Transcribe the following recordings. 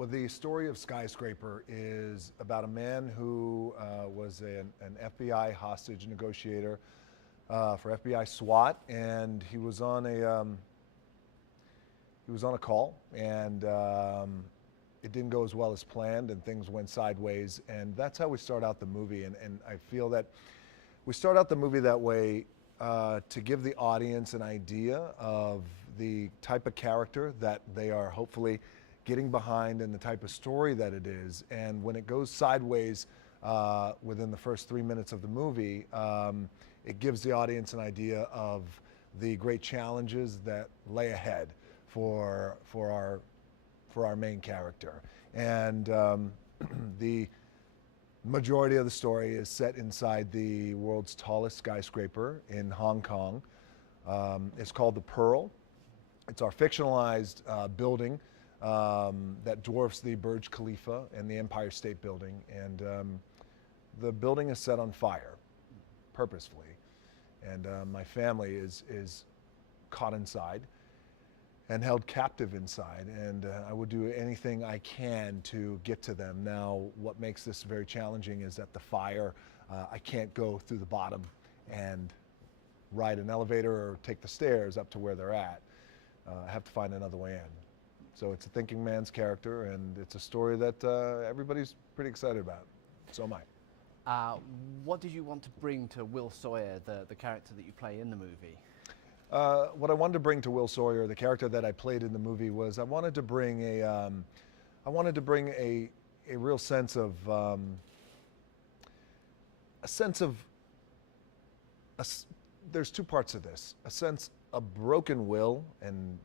Well, the story of Skyscraper is about a man who was an FBI hostage negotiator for FBI SWAT, and he was on a call, and it didn't go as well as planned, and things went sideways, and that's how we start out the movie. And I feel that we start out the movie that way to give the audience an idea of the type of character that they are hopefully getting behind and the type of story that it is. And when it goes sideways within the first 3 minutes of the movie, it gives the audience an idea of the great challenges that lay ahead for our main character. And the majority of the story is set inside the world's tallest skyscraper in Hong Kong. It's called the Pearl. It's our fictionalized building that dwarfs the Burj Khalifa and the Empire State Building. And the building is set on fire purposefully. And my family is caught inside and held captive inside, and I would do anything I can to get to them. Now, what makes this very challenging is that the fire, I can't go through the bottom and ride an elevator or take the stairs up to where they're at. I have to find another way in. So it's a thinking man's character, and it's a story that everybody's pretty excited about. So am I. What did you want to bring to Will Sawyer, the character that you play in the movie? What I wanted to bring to Will Sawyer, the character that I played in the movie, was I wanted to bring a real sense of there's two parts of this: a sense of broken will, and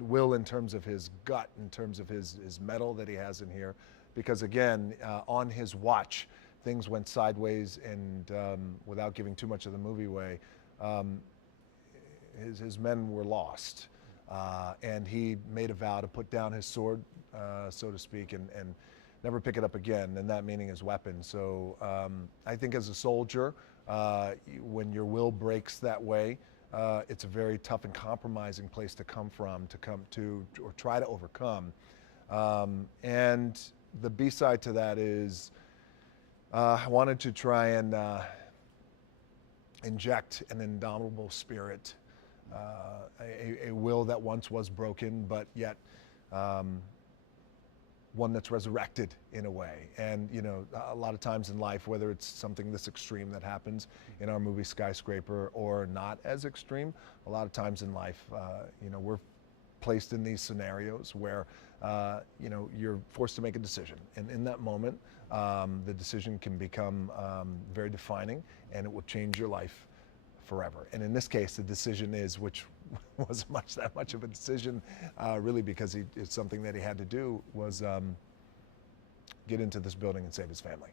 will in terms of his gut, in terms of his metal that he has in here, because again, on his watch, things went sideways, and without giving too much of the movie away. His men were lost, and he made a vow to put down his sword, so to speak, and never pick it up again, and that meaning his weapon. So I think as a soldier, when your will breaks that way, it's a very tough and compromising place to come from, or try to overcome. And the B-side to that is I wanted to try and inject an indomitable spirit, a will that once was broken, but yet one that's resurrected in a way. And you know, a lot of times in life, whether it's something this extreme that happens in our movie Skyscraper or not as extreme, a lot of times in life, you know, we're placed in these scenarios where you know, you're forced to make a decision, and in that moment, the decision can become very defining, and it will change your life forever. And in this case, the decision is, which wasn't that much of a decision, really, because it's something that he had to do, was get into this building and save his family.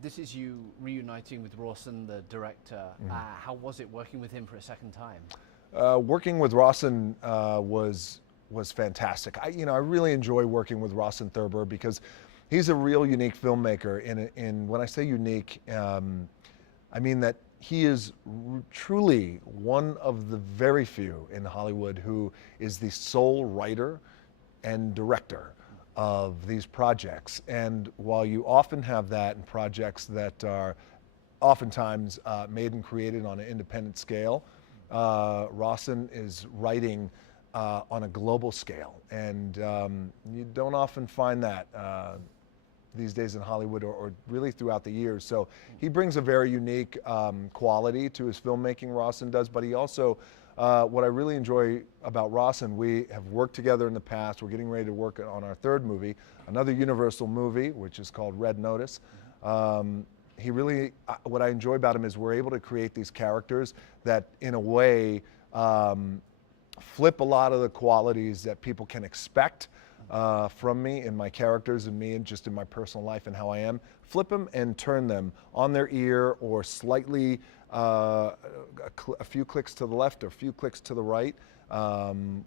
This is you reuniting with Rawson, the director. Mm-hmm. How was it working with him for a second time? Working with Rawson was fantastic. I really enjoy working with Rawson Thurber because he's a real unique filmmaker. And when I say unique, I mean that he is truly one of the very few in Hollywood who is the sole writer and director of these projects. And while you often have that in projects that are oftentimes made and created on an independent scale, Rawson is writing on a global scale, and you don't often find that these days in Hollywood, or really throughout the years. So he brings a very unique quality to his filmmaking, Rawson does, but he also, what I really enjoy about Rawson, we have worked together in the past. We're getting ready to work on our third movie, another Universal movie, which is called Red Notice. He really, what I enjoy about him is we're able to create these characters that, in a way, flip a lot of the qualities that people can expect from me in my characters and me and just in my personal life and how I am, flip them and turn them on their ear, or slightly a few clicks to the left or a few clicks to the right,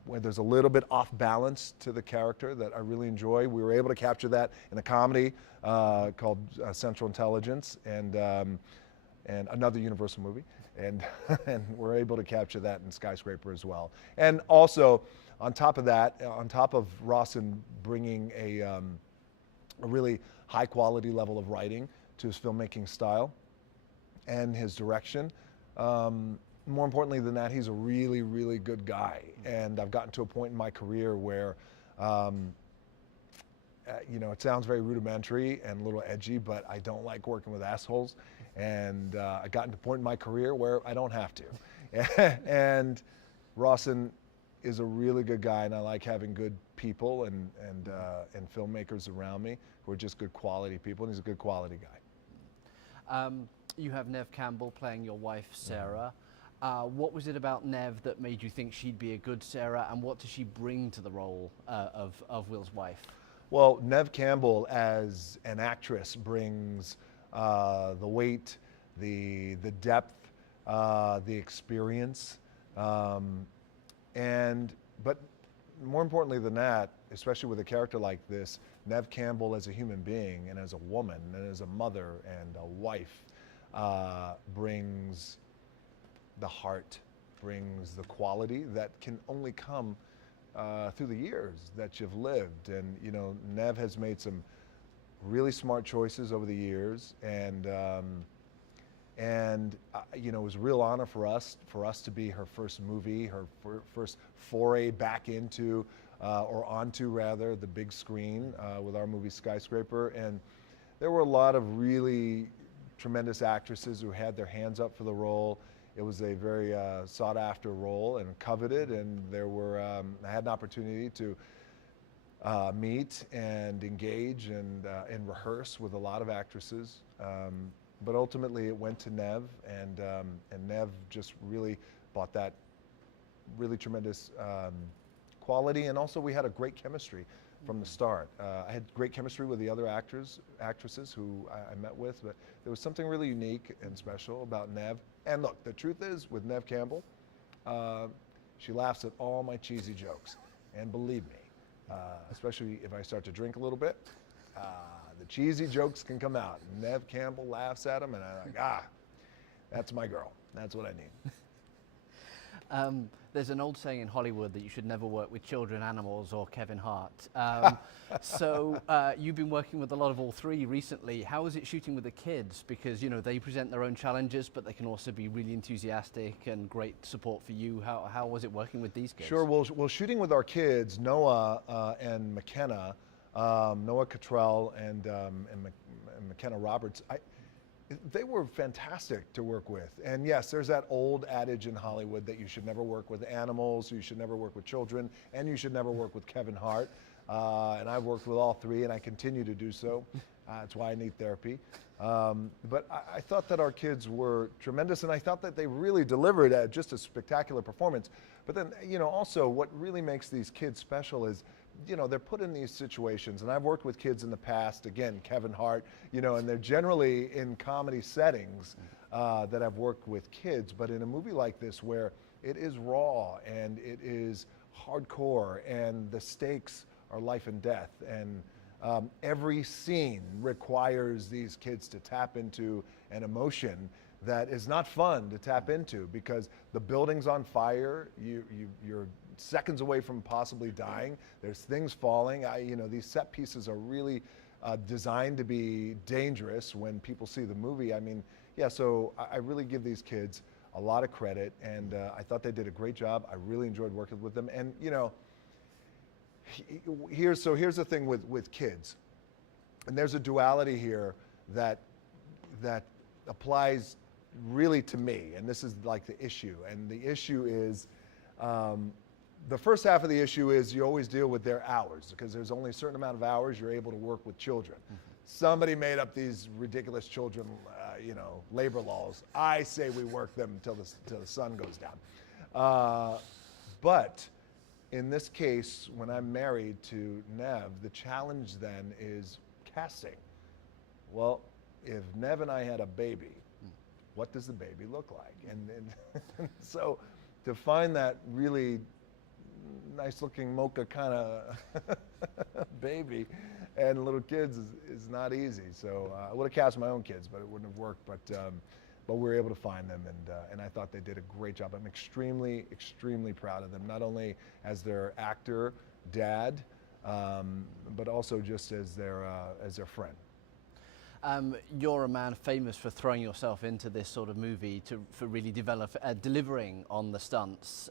where there's a little bit off balance to the character that I really enjoy. We were able to capture that in a comedy called Central Intelligence, and another Universal movie, and we're able to capture that in Skyscraper as well. And also, on top of that, on top of Rawson bringing a really high quality level of writing to his filmmaking style and his direction, more importantly than that, he's a really, really good guy. And I've gotten to a point in my career where, you know, it sounds very rudimentary and a little edgy, but I don't like working with assholes. And I gotten to a point in my career where I don't have to. And Rawson is a really good guy, and I like having good people and filmmakers around me who are just good quality people, and he's a good quality guy. You have Neve Campbell playing your wife, Sarah. What was it about Neve that made you think she'd be a good Sarah, and what does she bring to the role of Will's wife? Well, Neve Campbell as an actress brings the weight, the depth, the experience, but more importantly than that, especially with a character like this, Neve Campbell as a human being and as a woman and as a mother and a wife brings the heart, brings the quality that can only come through the years that you've lived. And you know, Neve has made some really smart choices over the years, and you know, it was a real honor for us to be her first movie, her first foray back into or onto rather the big screen with our movie Skyscraper. And there were a lot of really tremendous actresses who had their hands up for the role. It was a very sought after role and coveted, and there were I had an opportunity to meet and engage and rehearse with a lot of actresses. But ultimately it went to Neve, and Neve just really brought that really tremendous quality, and also we had a great chemistry from the start. I had great chemistry with the other actresses who I met with, but there was something really unique and special about Neve. And look, the truth is, with Neve Campbell, she laughs at all my cheesy jokes. And believe me, especially if I start to drink a little bit, the cheesy jokes can come out. Neve Campbell laughs at them, and I'm like, that's my girl. That's what I need. There's an old saying in Hollywood that you should never work with children, animals, or Kevin Hart. So you've been working with a lot of all three recently. How is it shooting with the kids? Because you know they present their own challenges, but they can also be really enthusiastic and great support for you. How was it working with these kids? Sure. Well, shooting with our kids, Noah and McKenna, Noah Cottrell and McKenna Roberts, they were fantastic to work with. And yes, there's that old adage in Hollywood that you should never work with animals, you should never work with children, and you should never work with Kevin Hart. And I've worked with all three, and I continue to do so. That's why I need therapy. But I thought that our kids were tremendous, and I thought that they really delivered just a spectacular performance. But then, you know, also what really makes these kids special is, you know, they're put in these situations, and I've worked with kids in the past, again, Kevin Hart, you know, and they're generally in comedy settings that I've worked with kids. But in a movie like this, where it is raw and it is hardcore and the stakes are life and death, and every scene requires these kids to tap into an emotion that is not fun to tap into, because the building's on fire, you're seconds away from possibly dying, there's things falling. You know, these set pieces are really designed to be dangerous when people see the movie. I mean, yeah, so I really give these kids a lot of credit, and I thought they did a great job. I really enjoyed working with them. And you know, here's the thing with kids, and there's a duality here that applies really to me, and this is like the issue. And the issue is, the first half of the issue is you always deal with their hours, because there's only a certain amount of hours you're able to work with children. Mm-hmm. Somebody made up these ridiculous children, you know, labor laws. I say we work them until the sun goes down. But in this case, when I'm married to Neve, the challenge then is casting. Well, if Neve and I had a baby, what does the baby look like? And so to find that really nice looking mocha kind of baby and little kids is not easy. So I would have cast my own kids, but it wouldn't have worked. But but we were able to find them, and I thought they did a great job. I'm extremely, extremely proud of them, not only as their actor, dad, but also just as their friend. You're a man famous for throwing yourself into this sort of movie for really delivering on the stunts.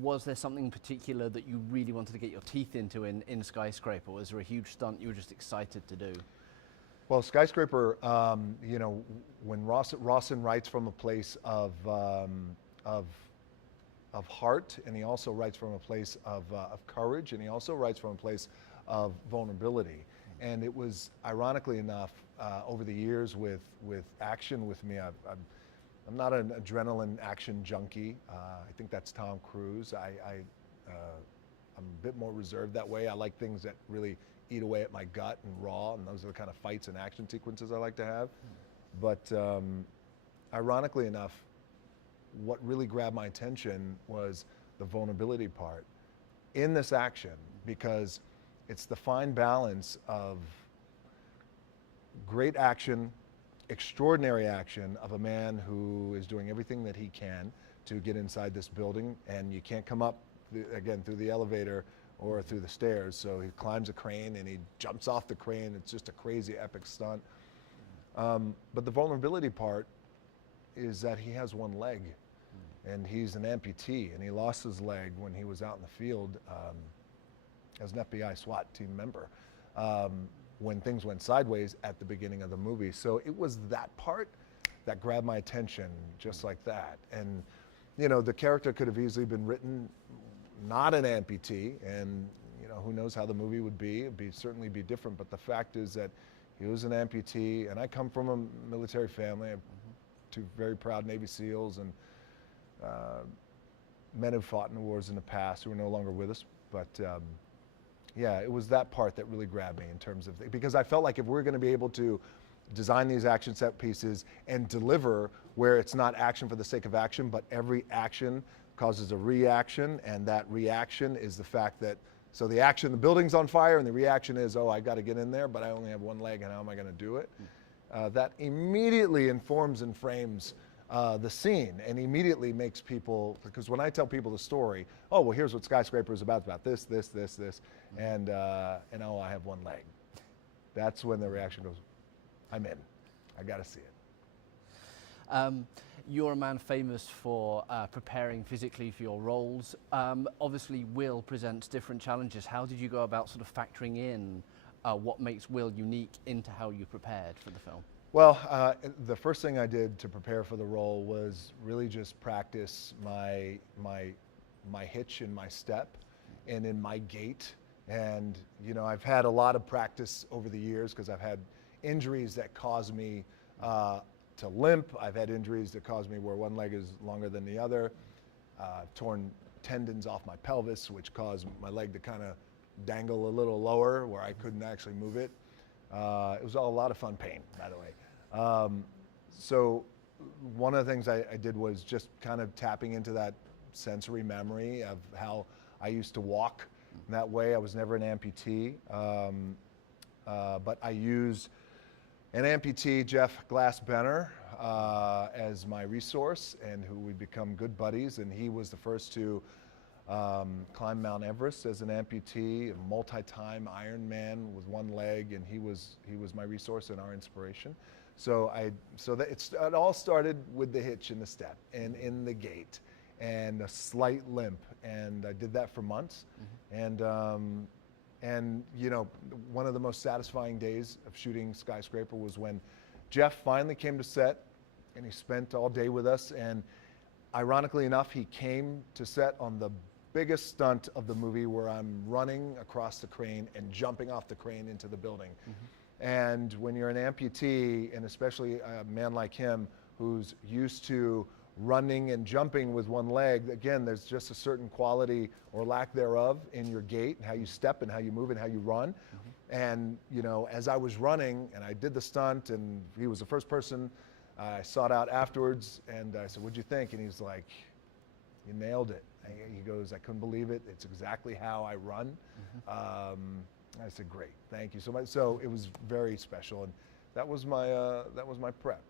Was there something particular that you really wanted to get your teeth into in Skyscraper? Was there a huge stunt you were just excited to do? Well, Skyscraper, you know, when Rawson writes from a place of heart, and he also writes from a place of courage, and he also writes from a place of vulnerability. And it was, ironically enough, over the years with action with me, I'm not an adrenaline action junkie. I think that's Tom Cruise. I'm a bit more reserved that way. I like things that really eat away at my gut and raw, and those are the kind of fights and action sequences I like to have. But ironically enough, what really grabbed my attention was the vulnerability part in this action, because it's the fine balance of great action, extraordinary action of a man who is doing everything that he can to get inside this building, and you can't come up, again, through the elevator or through the stairs, so he climbs a crane and he jumps off the crane. It's just a crazy epic stunt. But the vulnerability part is that he has one leg, and he's an amputee, and he lost his leg when he was out in the field as an FBI SWAT team member when things went sideways at the beginning of the movie. So it was that part that grabbed my attention, just like that. And you know, the character could have easily been written not an amputee, and you know, who knows how the movie would be. It'd certainly be different, but the fact is that he was an amputee, and I come from a military family. I have two very proud Navy SEALs and men who fought in the wars in the past who are no longer with us. But yeah, it was that part that really grabbed me in terms of, because I felt like if we're going to be able to design these action set pieces and deliver where it's not action for the sake of action, but every action causes a reaction, and that reaction is the fact that, so the action, the building's on fire, and the reaction is, oh, I got to get in there, but I only have one leg, and how am I going to do it? That immediately informs and frames the scene, and immediately makes people, because when I tell people the story, oh, well, here's what Skyscraper is about this, and oh, I have one leg. That's when the reaction goes, I'm in. I got to see it. You're a man famous for preparing physically for your roles. Obviously, Will presents different challenges. How did you go about sort of factoring in what makes Will unique into how you prepared for the film? Well, the first thing I did to prepare for the role was really just practice my hitch in my step and in my gait. And you know, I've had a lot of practice over the years because I've had injuries that cause me to limp. I've had injuries that cause me where one leg is longer than the other. I've torn tendons off my pelvis, which caused my leg to kind of dangle a little lower where I couldn't actually move it. It was all a lot of fun pain, by the way. So one of the things I did was just kind of tapping into that sensory memory of how I used to walk that way. I was never an amputee, but I used an amputee, Jeff Glass-Benner, as my resource, and who we become good buddies, and he was the first to climb Mount Everest as an amputee, a multi-time Ironman with one leg, and he was my resource and our inspiration. So it all started with the hitch in the step and in the gait and a slight limp, and I did that for months. And you know, one of the most satisfying days of shooting Skyscraper was when Jeff finally came to set, and he spent all day with us, and ironically enough, he came to set on the biggest stunt of the movie, where I'm running across the crane and jumping off the crane into the building. And when you're an amputee, and especially a man like him who's used to running and jumping with one leg, again, there's just a certain quality or lack thereof in your gait, how you step and how you move and how you run. And you know, as I was running and I did the stunt, and he was the first person I sought out afterwards, and I said, what'd you think? And he's like, you nailed it. He goes, I couldn't believe it. It's exactly how I run. I said, great, thank you so much. So it was very special, and that was my prep.